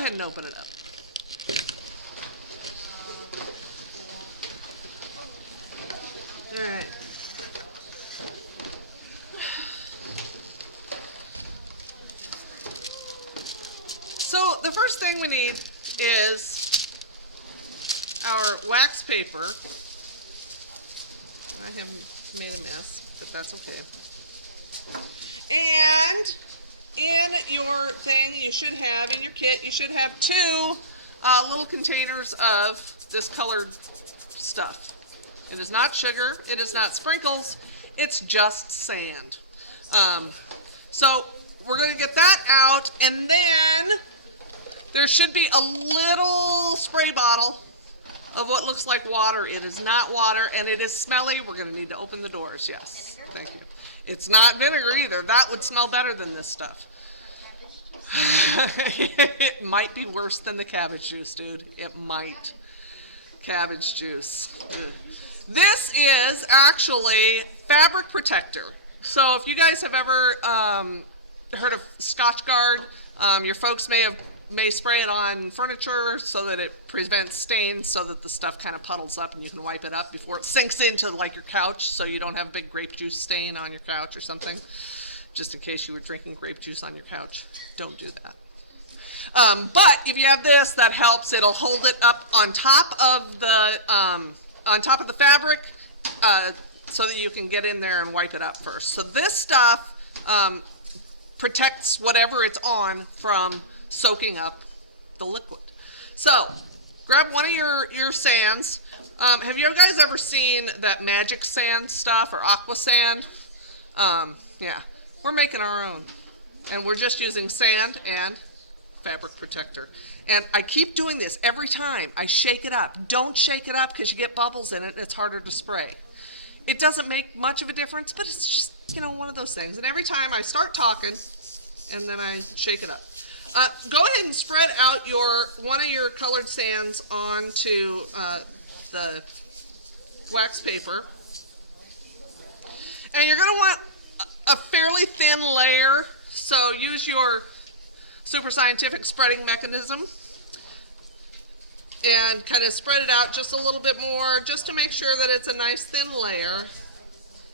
ahead and open it up. All right. So the first thing we need is our wax paper. I have made a mess, but that's okay. And in your thing, you should have, in your kit, you should have two little containers of this colored stuff. It is not sugar, it is not sprinkles, it's just sand. So we're going to get that out, and then there should be a little spray bottle of what looks like water. It is not water, and it is smelly. We're going to need to open the doors, yes. Vinegar? Thank you. It's not vinegar either. That would smell better than this stuff. It might be worse than the cabbage juice, dude. It might. Cabbage juice. Ugh. This is actually fabric protector. So if you guys have ever heard of Scotchgard, your folks may spray it on furniture so that it prevents stains, so that the stuff kind of puddles up and you can wipe it up before it sinks into like your couch, so you don't have a big grape juice stain on your couch or something. Just in case you were drinking grape juice on your couch, don't do that. But if you have this, that helps. It'll hold it up on top of the fabric, so that you can get in there and wipe it up first. So this stuff protects whatever it's on from soaking up the liquid. So grab one of your sands. Have you guys ever seen that magic sand stuff or aqua sand? Yeah, we're making our own, and we're just using sand and fabric protector. And I keep doing this every time. I shake it up. Don't shake it up because you get bubbles in it and it's harder to spray. It doesn't make much of a difference, but it's just, one of those things. And every time I start talking, and then I shake it up. Go ahead and spread out one of your colored sands onto the wax paper. And you're going to want a fairly thin layer, so use your super scientific spreading mechanism and kind of spread it out just a little bit more, just to make sure that it's a nice thin layer.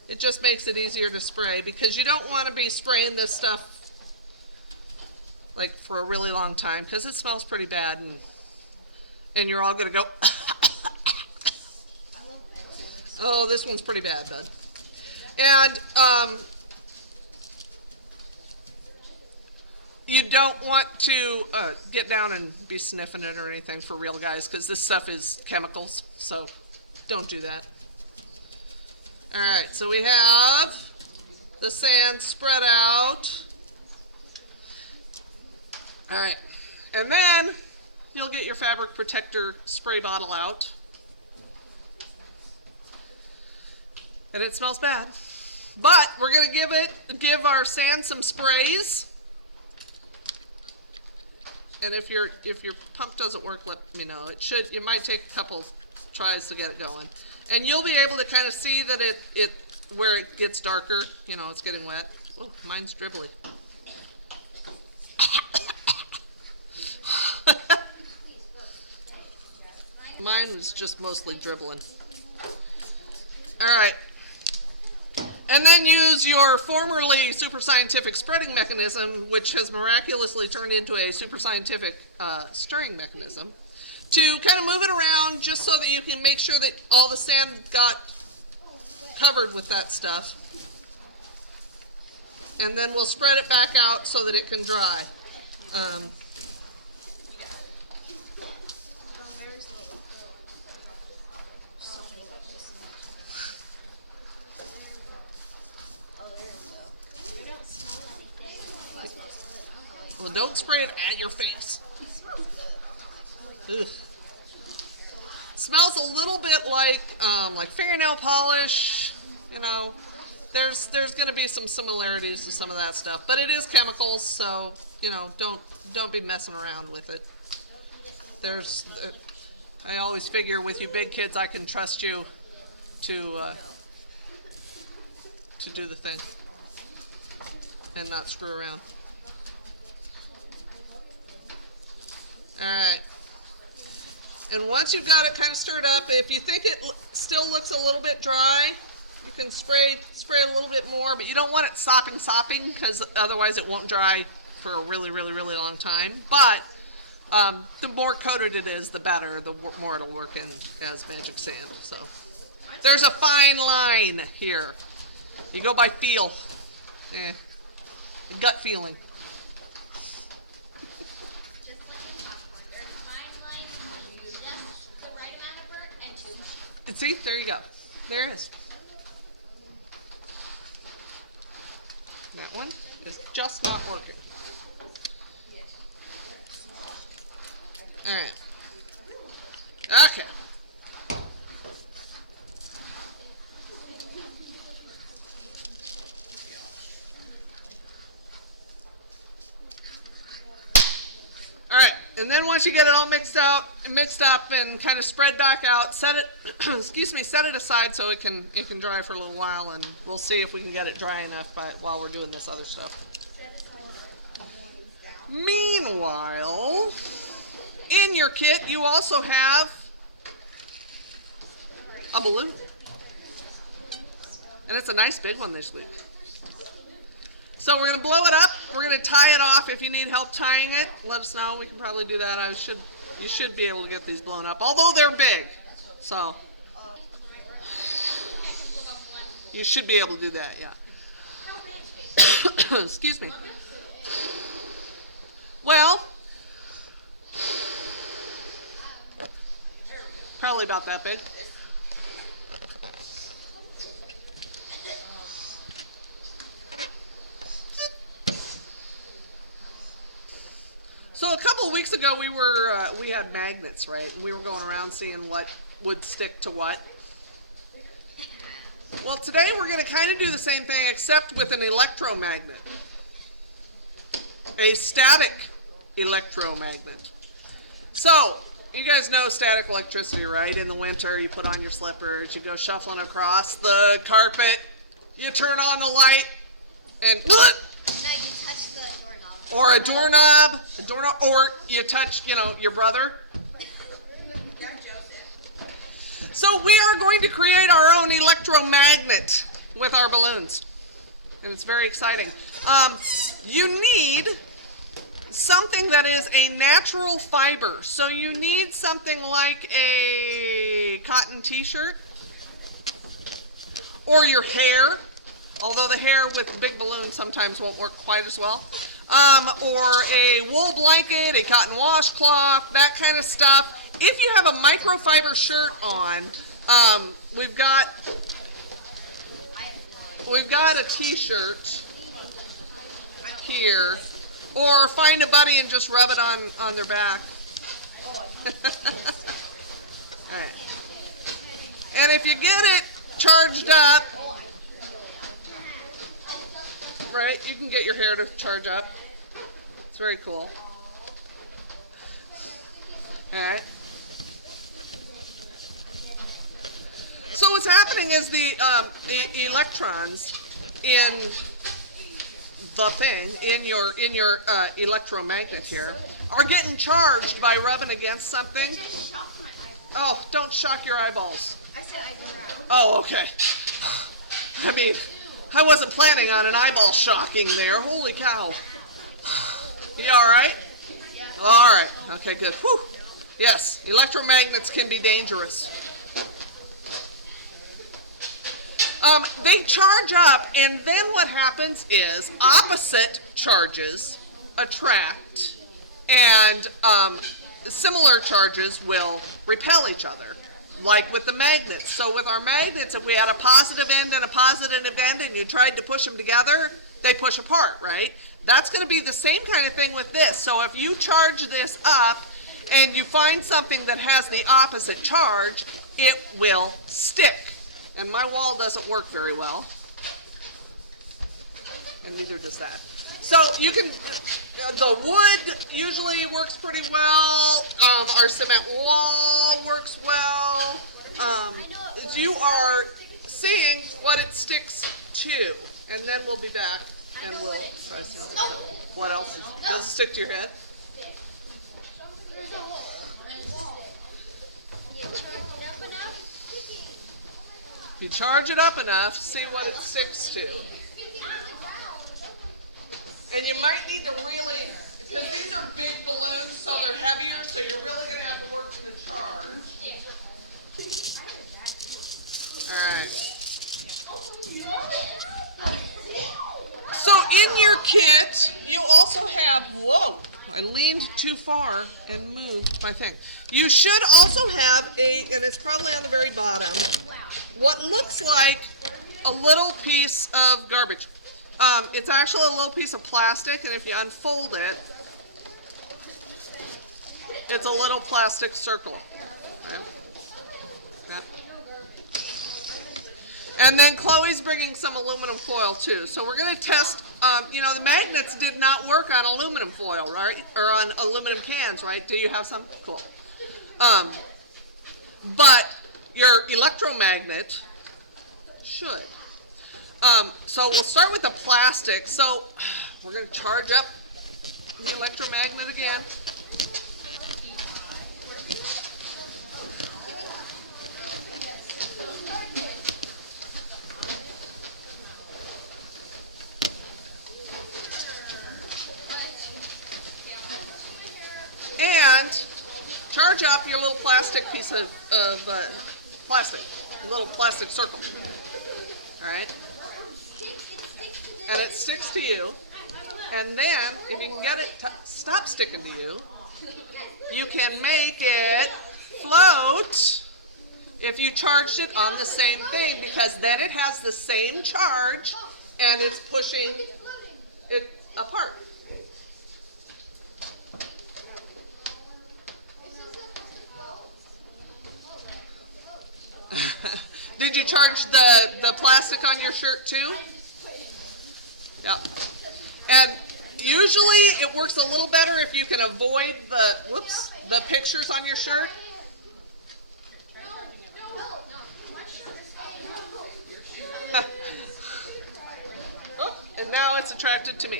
It just makes it easier to spray, because you don't want to be spraying this stuff like for a really long time, because it smells pretty bad, and you're all going to go oh, this one's pretty bad, bud. And you don't want to get down and be sniffing it or anything, for real, guys, because this stuff is chemicals, so don't do that. All right, so we have the sand spread out. All right, and then you'll get your fabric protector spray bottle out. And it smells bad. But we're going to give our sand some sprays. And if your pump doesn't work, let me know. It might take a couple tries to get it going. And you'll be able to kind of see that where it gets darker, it's getting wet. Oh, mine's dribbly. Mine was just mostly dribbling. All right. And then use your formerly super scientific spreading mechanism, which has miraculously turned into a super scientific stirring mechanism, to kind of move it around just so that you can make sure that all the sand got covered with that stuff. And then we'll spread it back out so that it can dry. Well, don't spray it at your face. Ugh. Smells a little bit like fingernail polish. There's going to be some similarities to some of that stuff, but it is chemicals, so don't be messing around with it. I always figure with you big kids, I can trust you to do the thing and not screw around. All right. And once you've got it kind of stirred up, if you think it still looks a little bit dry, you can spray a little bit more, but you don't want it sopping, because otherwise it won't dry for a really, really, really long time. But the more coated it is, the better. The more it'll work in as magic sand. So there's a fine line here. You go by feel, gut feeling. Just like in popcorn, there's a fine line between just the right amount of burnt and too much. See, there you go. There it is. That one is just not working. All right. Okay. All right, and then once you get it all mixed up and kind of spread back out, set it, set it aside so it can dry for a little while, and we'll see if we can get it dry enough while we're doing this other stuff. Meanwhile, in your kit, you also have a balloon, and it's a nice big one this week. So we're going to blow it up. We're going to tie it off. If you need help tying it, let us know. We can probably do that. You should be able to get these blown up, although they're big. So you should be able to do that, yeah. Excuse me. Well, probably about that big. So a couple of weeks ago, we had magnets, right? And we were going around seeing what would stick to what. Well, today we're going to kind of do the same thing, except with an electromagnet. A static electromagnet. So, you guys know static electricity, right? In the winter, you put on your slippers, you go shuffling across the carpet, you turn on the light, and No, you touch the doorknob. or a doorknob, or you touch, your brother. So we are going to create our own electromagnet with our balloons, and it's very exciting. You need something that is a natural fiber. So you need something like a cotton t-shirt, or your hair, although the hair with big balloons sometimes won't work quite as well. Or a wool blanket, a cotton washcloth, that kind of stuff. If you have a microfiber shirt on, we've got a t-shirt here, or find a buddy and just rub it on their back. All right. And if you get it charged up, right, you can get your hair to charge up. It's very cool. All right. So what's happening is the electrons in the thing, in your electromagnet here, are getting charged by rubbing against something. Oh, don't shock your eyeballs. I said I didn't. Oh, okay. I mean, I wasn't planning on an eyeball shocking there. Holy cow. You all right? Yeah. All right. Okay, good. Whew. Yes, electromagnets can be dangerous. They charge up, and then what happens is opposite charges attract, and similar charges will repel each other, like with the magnets. So with our magnets, if we had a positive end and a positive end, and you tried to push them together, they push apart, right? That's going to be the same kind of thing with this. So if you charge this up, and you find something that has the opposite charge, it will stick. And my wall doesn't work very well, and neither does that. So you can, the wood usually works pretty well. Our cement wall works well. You are seeing what it sticks to, and then we'll be back and we'll try some. What else? Does it stick to your head? If you charge it up enough, see what it sticks to. And you might need to really, because these are big balloons, so they're heavier, so you're really going to have to work with the charge. All right. So in your kit, you also have, whoa, I leaned too far and moved my thing. You should also have and it's probably on the very bottom, what looks like a little piece of garbage. It's actually a little piece of plastic, and if you unfold it, it's a little plastic circle. Okay. Okay. And then Chloe's bringing some aluminum foil too. So we're going to test, the magnets did not work on aluminum foil, right? Or on aluminum cans, right? Do you have some? Cool. But your electromagnet should. So we'll start with the plastic. So we're going to charge up the electromagnet again. And charge up your little plastic piece of plastic, a little plastic circle. All right? And it sticks to you. And then, if you can get it to stop sticking to you, you can make it float if you charged it on the same thing, because then it has the same charge and it's pushing it apart. Did you charge the plastic on your shirt too? Yep. And usually it works a little better if you can avoid the pictures on your shirt. Oh, and now it's attracted to me.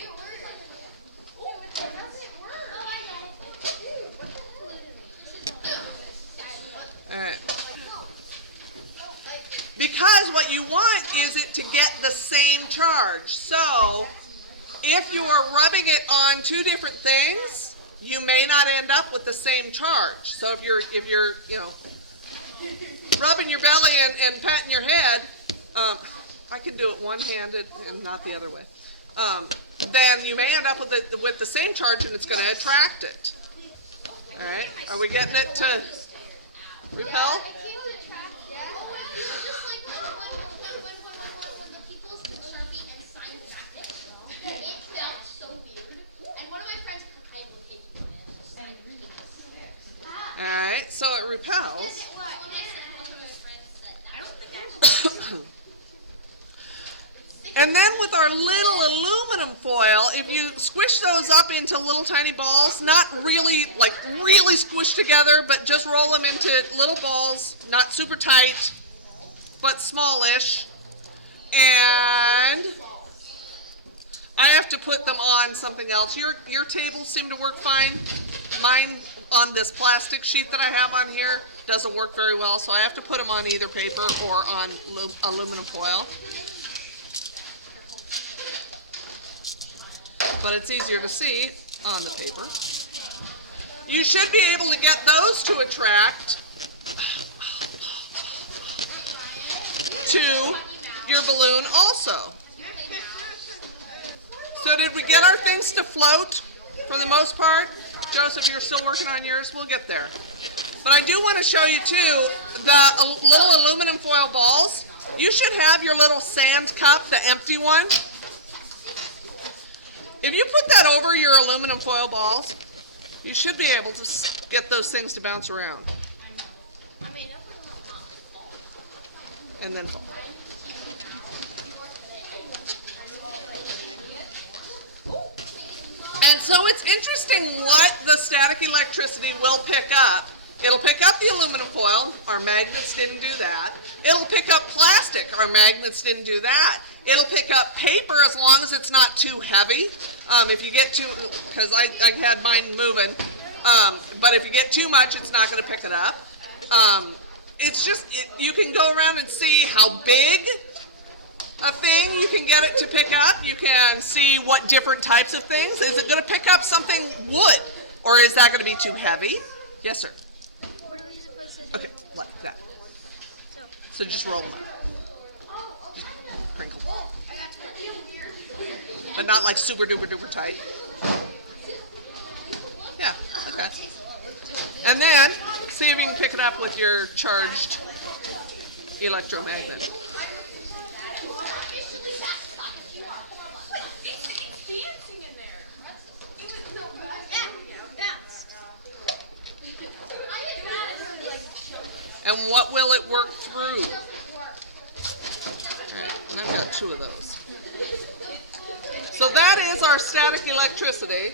All right. Because what you want is it to get the same charge. So if you are rubbing it on two different things, you may not end up with the same charge. So if you're rubbing your belly and patting your head, I can do it one-handed and not the other way. Then you may end up with the same charge, and it's going to attract it. All right, are we getting it to repel? Alright, so it repels. And then with our little aluminum foil, if you squish those up into little tiny balls, not really squished together, but just roll them into little balls, not super tight, but smallish. And I have to put them on something else. Your tables seem to work fine. Mine on this plastic sheet that I have on here doesn't work very well, so I have to put them on either paper or on aluminum foil. But it's easier to see on the paper. You should be able to get those to attract to your balloon also. So did we get our things to float for the most part? Joseph, you're still working on yours? We'll get there. But I do want to show you too, the little aluminum foil balls. You should have your little sand cup, the empty one. If you put that over your aluminum foil balls, you should be able to get those things to bounce around. And then fall. And so it's interesting what the static electricity will pick up. It'll pick up the aluminum foil. Our magnets didn't do that. It'll pick up plastic. Our magnets didn't do that. It'll pick up paper as long as it's not too heavy. If you get too, because I had mine moving, but if you get too much, it's not going to pick it up. it's just, you can go around and see how big a thing you can get it to pick up. You can see what different types of things. Is it going to pick up something wood? Or is that going to be too heavy? Yes, sir. Okay, like that. So just roll them up. Just crinkle. But not like super duper duper tight. Yeah, okay. And then, see if you can pick it up with your charged electromagnet. And what will it work through? Alright, and I've got 2 of those. So that is our static electricity.